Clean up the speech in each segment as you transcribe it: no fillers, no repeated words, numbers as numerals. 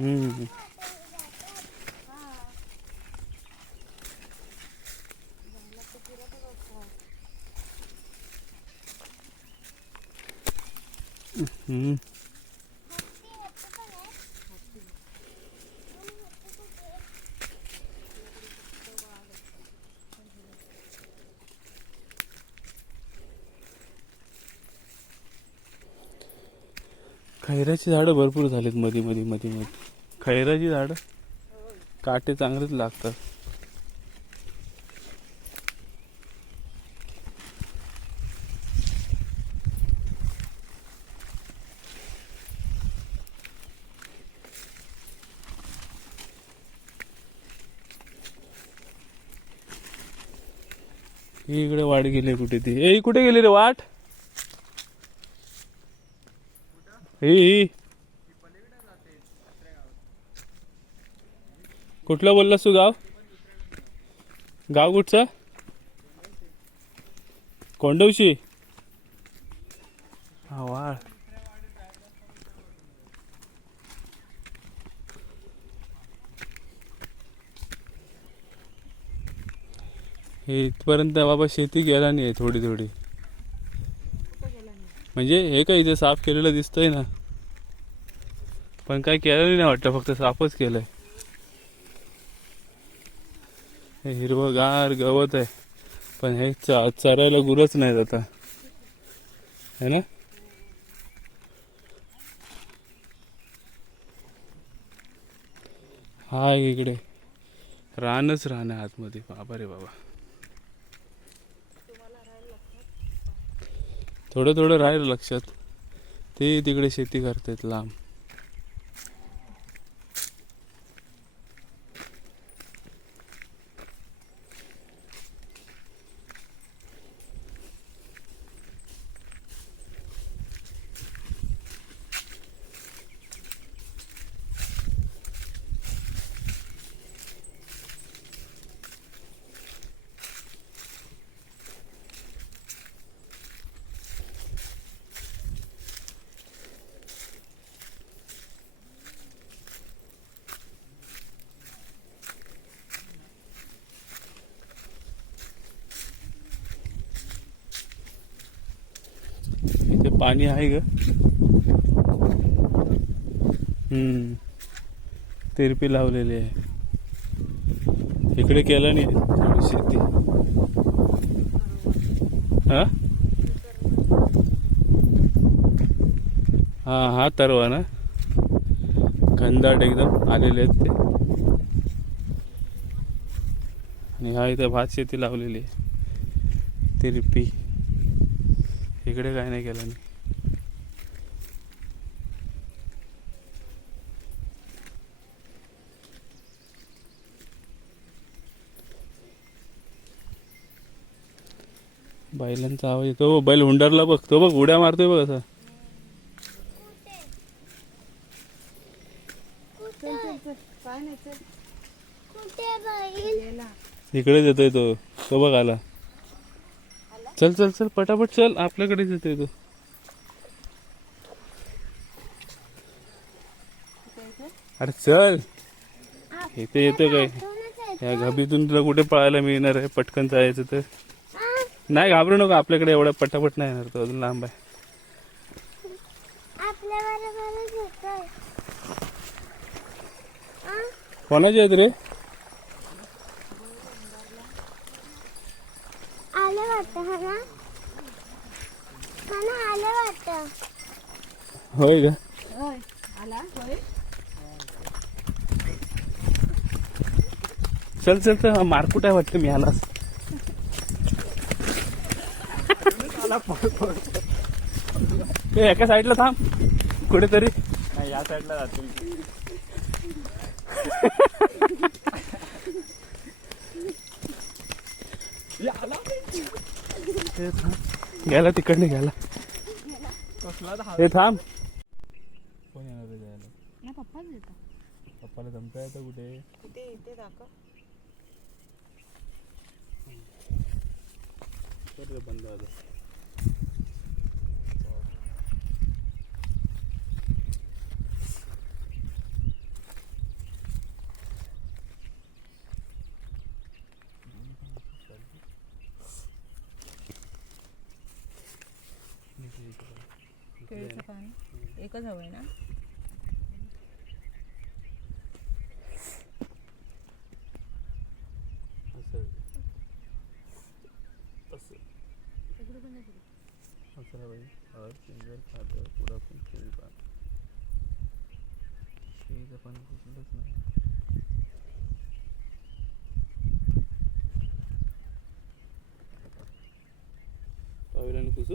हम्म. हम्म. खैराची झाडं भरपूर झालीत मध्ये मध्ये मध्ये मध्ये. खैराची झाडं काटे चांगलेच लागतात. ही इकडे वाट गेली कुठे ती. ए कुठे गेली रे वाट? ही कुठलं बोललास तू गाव? गाव कुठचं? कोंडवशी. हा वाळ. हे इथपर्यंत बाबा शेती गेला नाही थोडी थोडी. म्हणजे हे काय इथे साफ केलेलं दिसतंय ना, पण काय केलेलं नाही वाटतं, फक्त साफच केलंय. हे हिरवगार गवत आहे, पण हे चरायला गुरच नाहीत आता, है ना. हा इकडे रानच रान आहे आतमध्ये. बाबा रे बाबा. थोडं थोडं राहिलं लक्षात. ते तिकडे शेती करतात लांब. इथे पाणी आहे ग. तिरपी लावलेली आहे. इकडे केलं नाही शेती. हा हा हा तरवा ना, घनदाट एकदम आलेले आहेत ते. आणि हा इथं भात शेती लावलेली आहे, तिरपी. इकडे काय नाही केलं नाही. बैलांचा आवाज येतो. बैल हुंडरला बघ, तो बघ उड्या मारतोय बघ असा. इकडेच येतोय तो. तो बघ आला. चल चल चल पटापट चल, आपल्याकडेच येतोय तो. अरे चल, इथे येतो काय? या घबीतून तुला कुठे पळायला मिळणार आहे? पटकन जायचं तर. नाही घाबरू नको, आपल्याकडे एवढा पटापट नाही येणार तो, अजून लांब आहे. कोणाचे आहेत रे? होय का? चल चल चल, मारकुट आहे वाटतं मी आलास. एका साईडला थांब कुठेतरी. या साईडला जातील. गेला तिकडने गेला. हे थांब. कोण येणार आहे जायला? पप्पाला जमता येतं कुठे? इथे दाखव. बंद झालं. केळीचं पान एकच हवंय ना. केळीचं पान पुसलंच नाही. पाविलाने पुसू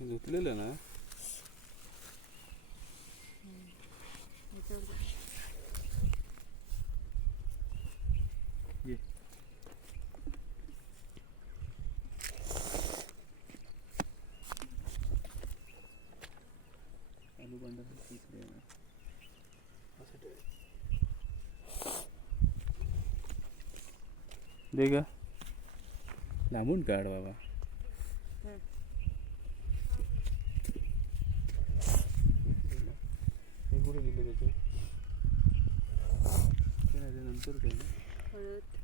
धुतलेलं ना. ये आलू बंडा इकडे आहे ना. असं ठेव. दे ग लांबून काढ बाबा. हे कुठे गेले त्याचे ते नाही, ते नंतर काय ना. हळद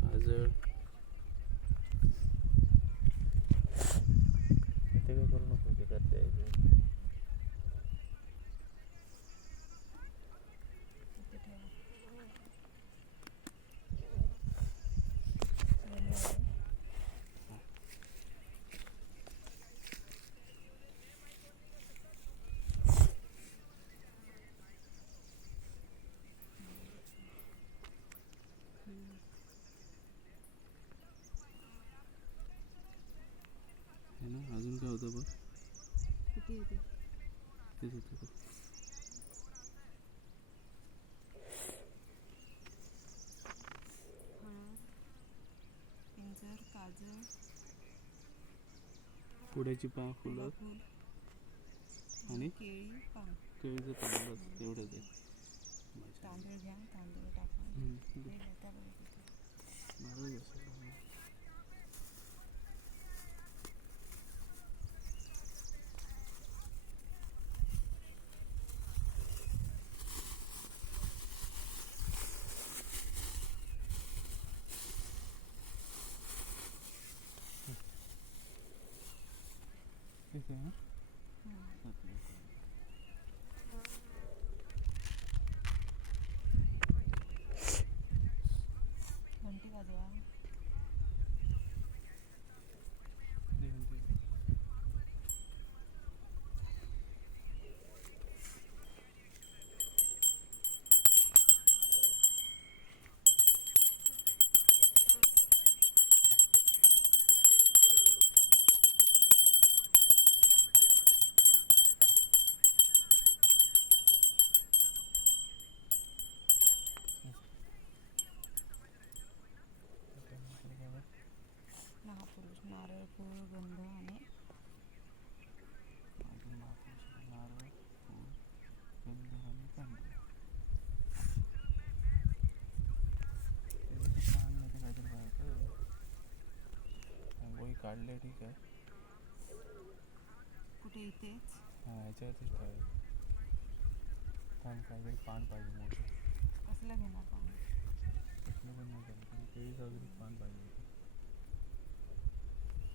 काजळ ते काय करू नको, ते करता यायचं. इथे ठेवा. है ना. अजून काय होतं बघ. किती येते तेच होतं बघ. हळद पिंजर काजळ पुड्याची फुलं फूल आणि केळी पान केळीचं पान बस एवढंच आहे. तांदूळ घ्या. तांदूळ टाका. दे. नारळ घ्या. ठीक आहे. घंटी वाजवा. महापुरुष नारळ फूल गंध आणि नारळ फूल गंध आणि तांदूळ. काहीतरी पाहायचं. रांगोळी काढले ठीक आहे. कुठे इथेच हां ह्याच्यावरतीच ठेवायचं. थांब काहीतरी पान पाहिजे मोठं. कसलं घेणार पान. कसलं पण नाही केलं पण केळीचं वगैरे पान पाहिजे होतं.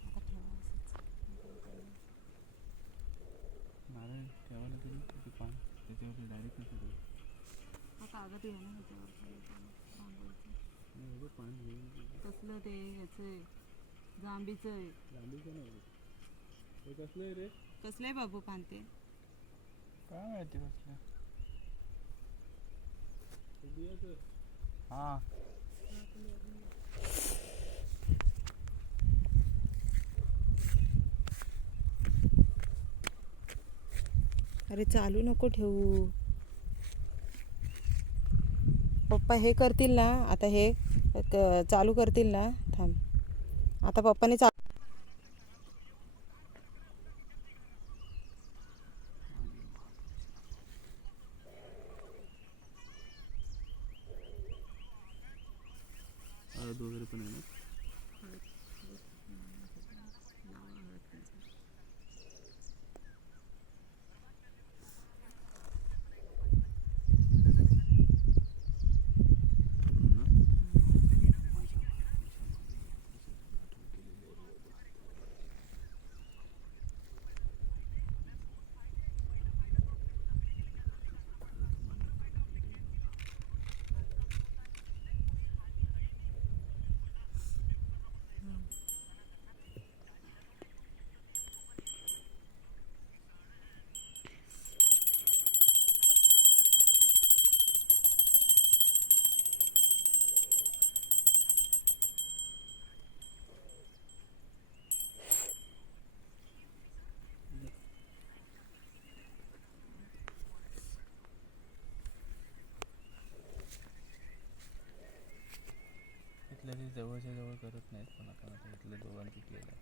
आता ठेवा असंच. नारळ ठेवायला तरी किती पान त्याच्यावरती डायरेक्ट कसं ठेवू. हा कागद आहे ना ह्याच्यावर रांगोळीचं. नाही पान घेऊन कसलं ते ह्याचं आहे जांबीचं आहे. लांबीचं नाही हे कसलं आहे रे. कसलं आहे बाबू पान ते. काय माहिती कसलं. हां अरे चालू नको ठेवू. पप्पा हे करतील ना आता. हे चालू करतील ना. थांब आता पप्पाने चालू. जवळच्या जवळ करत नाहीत पण आपण आता इथलं दोघांची केलं.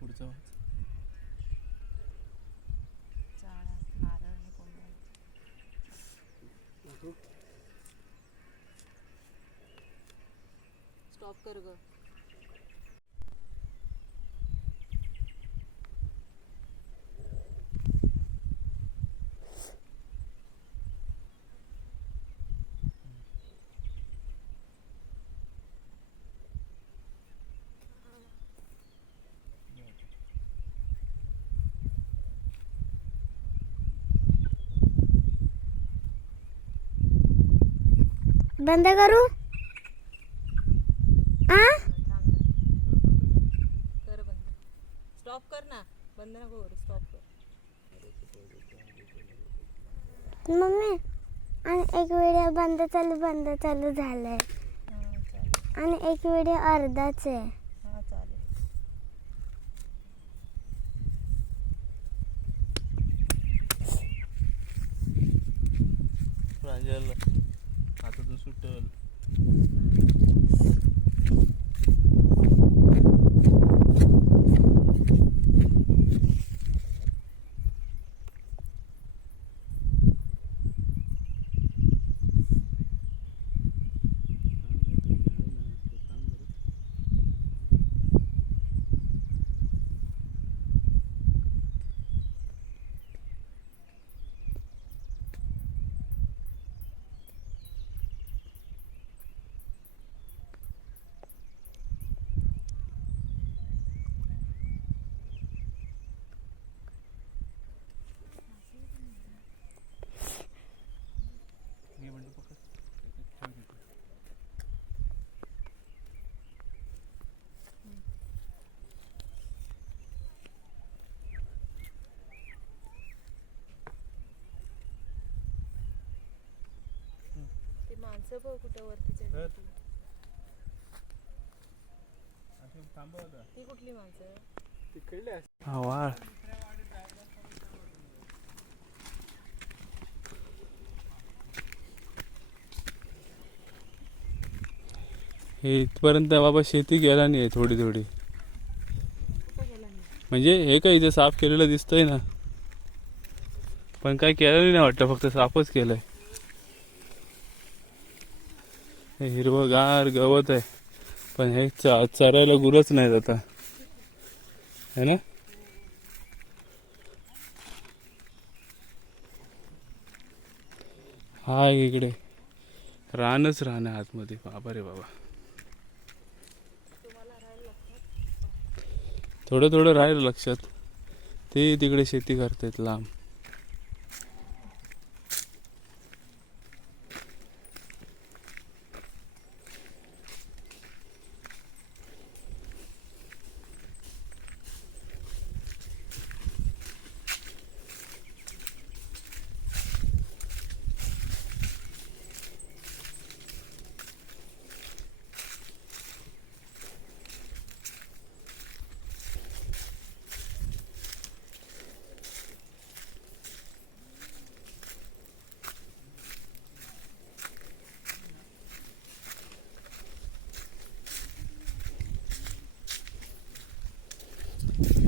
पुढचा वाच. स्टॉप कर ग. बंद करू कर बंद. स्टॉप कर ना. बंद नको करू. स्टॉप कर. मम्मी आणि एक व्हिडिओ बंद चालू झालंय चालेल. आणि एक व्हिडिओ अर्धाच आहे. चालेल. प्रांजल हातातून सुटल. ती माणसं बघ कुठं वरती चढली. ती कुठली माणसं? हा वाळ. हे इथपर्यंत बाबा शेती गेला नाही थोडी थोडी. म्हणजे हे काय इथे साफ केलेलं दिसतंय ना, पण काय केलं नाही वाटतं, फक्त साफच केलंय. हे हिरवगार गवत आहे, पण हे चरायला गुरच नाहीत आता, है ना. हा इकडे रानच रान आहे आतमध्ये. बाबा रे बाबा. थोडं थोडं राहिलं लक्षात. ते तिकडे शेती करतायत लांब.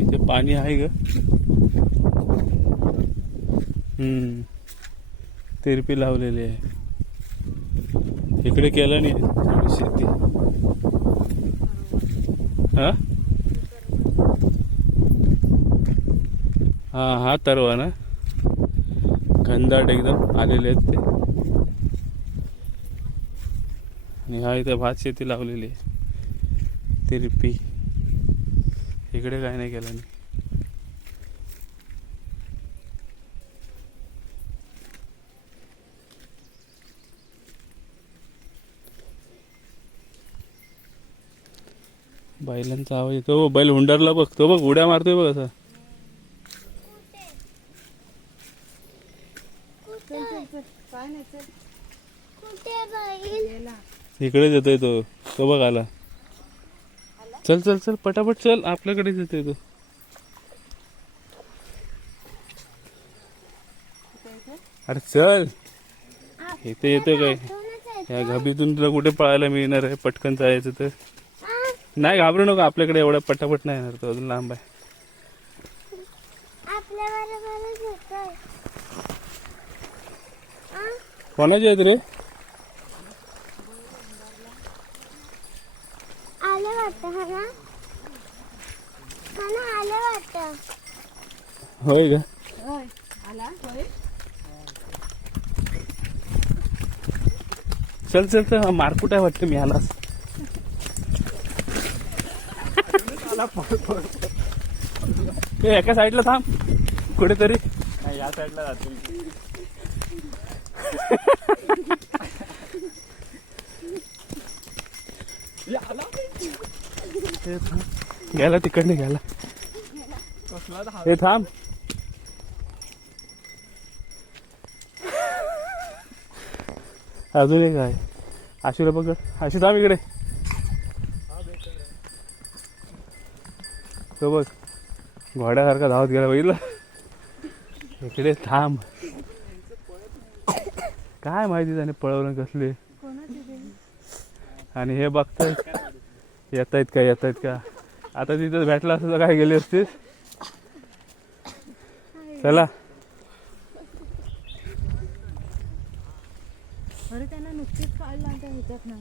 इथे पाणी आहे ग. तिरपी लावलेली आहे. इकडे केलं नाही थोडी शेती. हा हा हा तरवा ना, घनदाट एकदम आलेले आहेत ते. आणि हा इथे भात शेती लावलेली आहे. तिरपी इकडे काय नाही केलं मी. बैलांचा आवाज येतो. बैल हुंडारला बघ, तो बघ उड्या मारतोय बघ असा. काय नाही चल. कुठे बैल? इकडेच येतोय तो. तो बघ आला. चल चल चल पटापट चल, आपल्याकडेच येतोय तो. अरे चल, इथे येतोय काय? या घबीतून तुला कुठे पळायला मिळणार आहे? पटकन जायचं तर. नाही घाबरू नको, आपल्याकडे एवढा पटापट नाही येणार तो, अजून लांब आहे. आपल्या बरोबरच येतोय. कोणाचे आहेत रे? आलं वाटतं हा ना? हा ना, आलं वाटतं. होय का? होय आला होय. चल चल चल, मारकुट आहे वाटतं मी आलास. एका साईडला थांब कुठेतरी. या साईडला जातील. गेला तिकडने गेला. हे थांब. अजून एक आहे. आशूला बघ. आशू थांब इकडे. तो बघ घोड्यासारखा धावत गेला बघितलं. इकडे थांब. काय माहिती त्याने पळवलं कसले. आणि हे बघतायत येत आहेत का. आता तिथं भेटला असतं तर काय गेले असते. चला. अरे त्यांना नुकतीच काढला ह्याच्यात ना.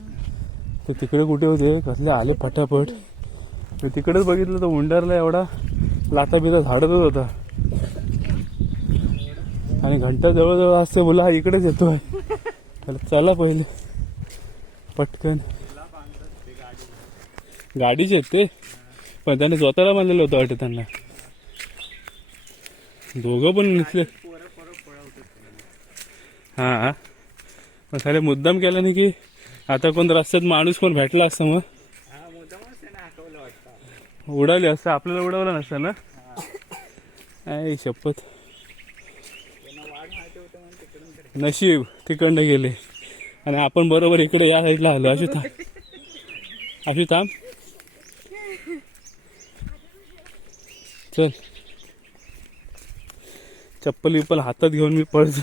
ते तिकडे कुठे होते कसले आले फटाफट. मी तिकडेच बघितलं तर उंडारला एवढा लाता बिता झाडतच होता. आणि घंटा जवळजवळ असतं बोला इकडेच येतोय. त्याला चला पहिले पटकन. गाडीचे आहेत ते, पण त्याने स्वतःला बांधलेलं होतं वाटतं त्यांना. दोघं पण नसले. हा पण साले मुद्दाम केला नाही की आता कोण रस्त्यात माणूस कोण भेटला असतं मग उडाले असतं. आपल्याला उडवलं नसतं ना. आई शपथ. नशीब तिकडनं गेले आणि आपण बरोबर इकडे या साईडला आलो. अशी थांब. चल चप्पल विप्पल हातात घेऊन मी पळतो.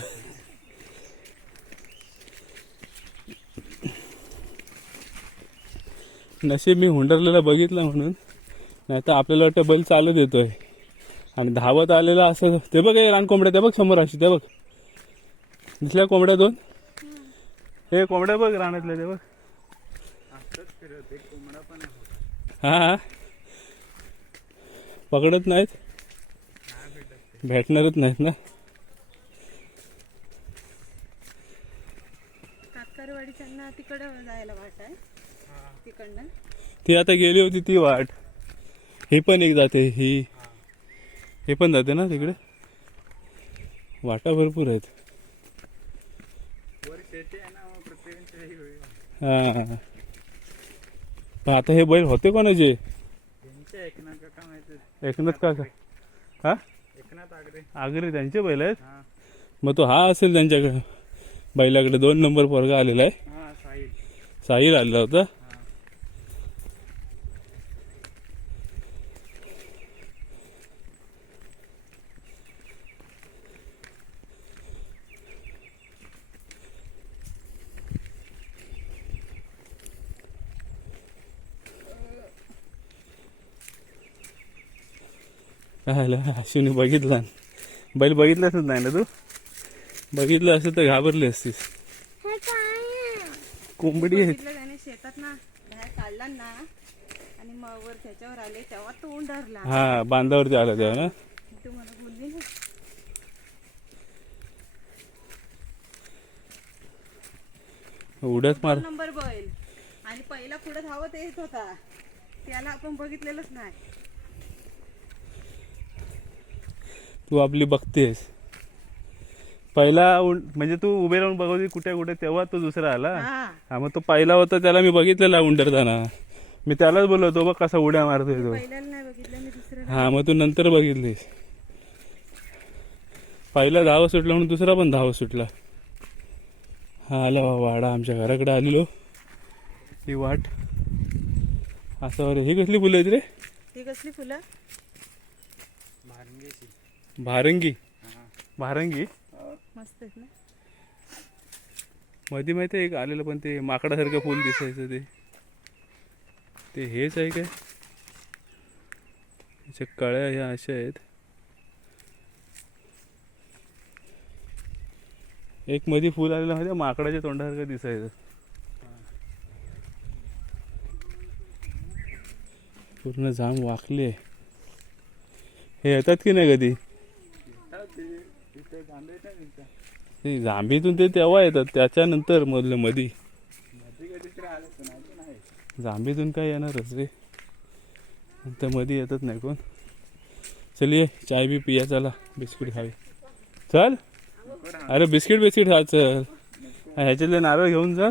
नशीब मी हुंडरलेला बघितला म्हणून, नाही तर आपल्याला वाटतं बैल चालत येतोय आणि धावत आलेला असं. ते बघ हे रान कोंबड्या, ते बघ समोर अशी. ते बघ दिसल्या कोंबड्या दोन. हे कोंबड्या बघ रानातल्या. ते बघ. हा पकडत नाहीत, भेटणारच नाहीत ना. कातकरवाडीच्यांना तिकडं जायला वाट आहे तिकडनं. ती आता गेली होती ती वाट. ही पण एक जाते. हे पण जाते ना तिकडे. वाटा भरपूर आहेत. हा पण आता हे बैल होते कोणाचे? एकनाथ काका. हा आगरे त्यांचे बैल आहेत. मग तो हा असेल त्यांच्याकडे. बैलाकडे 2 नंबर पोरगा आलेला आहे. साहिल आलेला होता. काय अश्विनी बघितला बैल बघितलाच नाही ना तू. बघितलं असं तर घाबरली असतीस. हे काय आहे? कोंबडी आहे. बघितलं त्याने शेतात ना बाहेर काढला ना आणि मग वर त्याच्यावर आले तेव्हा तो उंडरला. हा बांधावरती आला तेव्हा ना. तू मला बोलली ना. उड्यात मार. 2 नंबर बैल आणि पहिला पुढे धावत येत होता. त्याला आपण बघितलेलंच नाही. तू आपली बघतेस. पहिला म्हणजे तू उभे राहून बघवली कुठे कुठे, तेव्हा तो दुसरा आला. हा हा मग तो पहिला होता त्याला मी बघितलेला उंडरताना. मी त्यालाच बोलवतो बघ कसा उड्या मारतोय तो. पहिल्याला नाही बघितलं मी, दुसरं हा मग तू नंतर बघितलीस. पहिला धाव सुटला म्हणून दुसरा पण धाव सुटला. हा आला वाडा आमच्या घराकडे आलेलो. ही वाट असं. ही कसली फुलं आहेत रे? ती कसली फुलं? भारंगी. भारंगी मस्त आहेत ना. मध्ये माहिती आहे एक आलेलं पण ते माकडासारखं फुल दिसायचं ते हेच आहे काय? त्याच्या कळ्या ह्या अशा आहेत. एक मध्ये फुल आलेलं माहिती माकडाच्या तोंडासारखं दिसायचं. पूर्ण जाम वाकली आहे. हे येतात की नाही कधी? ते जांभीतून ते तेव्हा येतात, त्याच्यानंतर मधलं मधी जांभीतून काय येणारच रे, नंतर मध्ये येतच नाही कोण. चलिए चाय भी पिया, चला बिस्किट खावी. चल अरे बिस्किट खा चल. ह्याच्यातले नारळ घेऊन चल.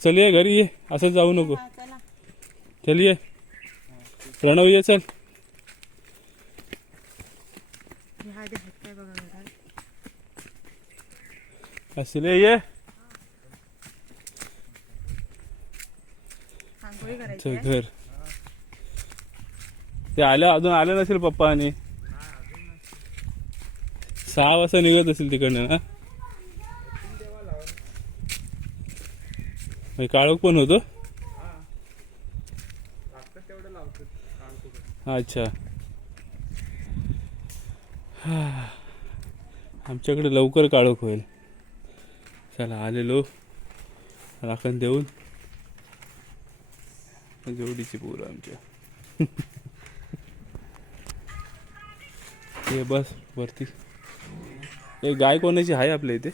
चलिए घरी ये, असं जाऊ नको. चला चलिए प्रणव ये चल. ह्या दे काय बघा घरात. असले ये आंघोळी करायची घर. ते अजून आलं नसेल पप्पा आणि 6 वाजता निघत असेल तिकडनं ना. काळोख पण होतो. अच्छा आमच्याकडे लवकर काळोख होईल. चला आलेलो राखण देऊन. जोडीची पोरं आमच्या. हे बस वरती. गाय कोणाची आहे आपल्या इथे?